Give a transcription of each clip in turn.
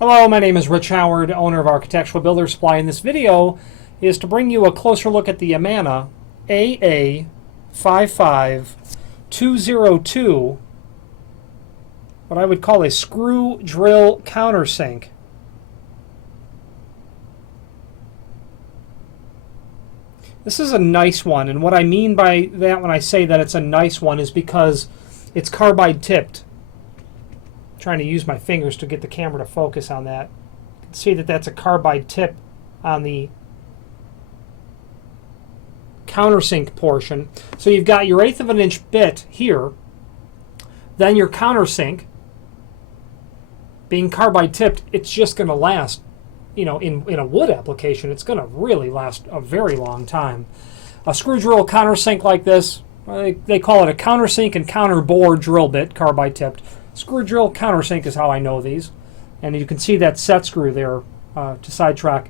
Hello, my name is Rich Howard, owner of Architectural Builder Supply, and this video is to bring you a closer look at the Amana AA55202, what I would call a screw drill countersink. This is a nice one, and what I mean by that when I say that it's a nice one is because it's carbide tipped. Trying to use my fingers to get the camera to focus on that. You can see that that's a carbide tip on the countersink portion. So you've got your 1/8 of an inch bit here, then your countersink being carbide tipped. It's just going to last, you know, in a wood application, it's going to really last a very long time. A screw drill countersink like this, they call it a countersink and counterbore drill bit, carbide tipped. Screw drill countersink is how I know these, and you can see that set screw there to sidetrack.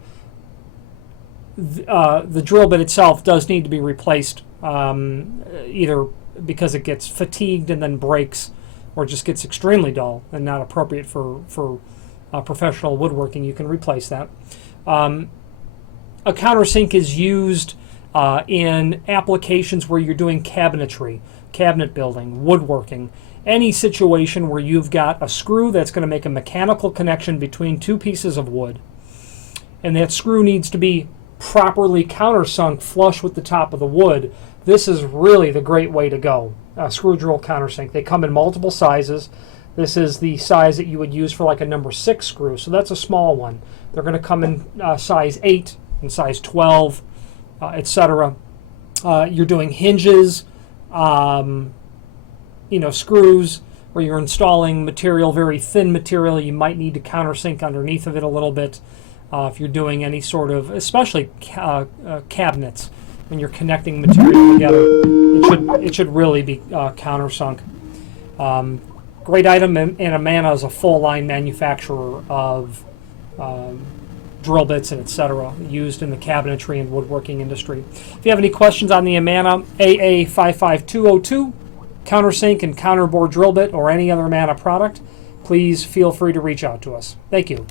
The drill bit itself does need to be replaced, either because it gets fatigued and then breaks, or just gets extremely dull and not appropriate for professional woodworking. You can replace that. A countersink is used in applications where you're doing cabinetry, cabinet building, woodworking. Any situation where you've got a screw that's going to make a mechanical connection between two pieces of wood, and that screw needs to be properly countersunk flush with the top of the wood. This is really the great way to go. Screw drill countersink. They come in multiple sizes. This is the size that you would use for like a number 6 screw, so that's a small one. They're going to come in size 8 and size 12, etc. You're doing hinges, screws where you're installing material, very thin material. You might need to countersink underneath of it a little bit. If you're doing any sort of, especially cabinets, when you're connecting material together, it should really be countersunk. Great item, and Amana is a full line manufacturer of drill bits and etc. used in the cabinetry and woodworking industry. If you have any questions on the Amana AA55202 countersink and counterbore drill bit or any other Amana product, please feel free to reach out to us. Thank you.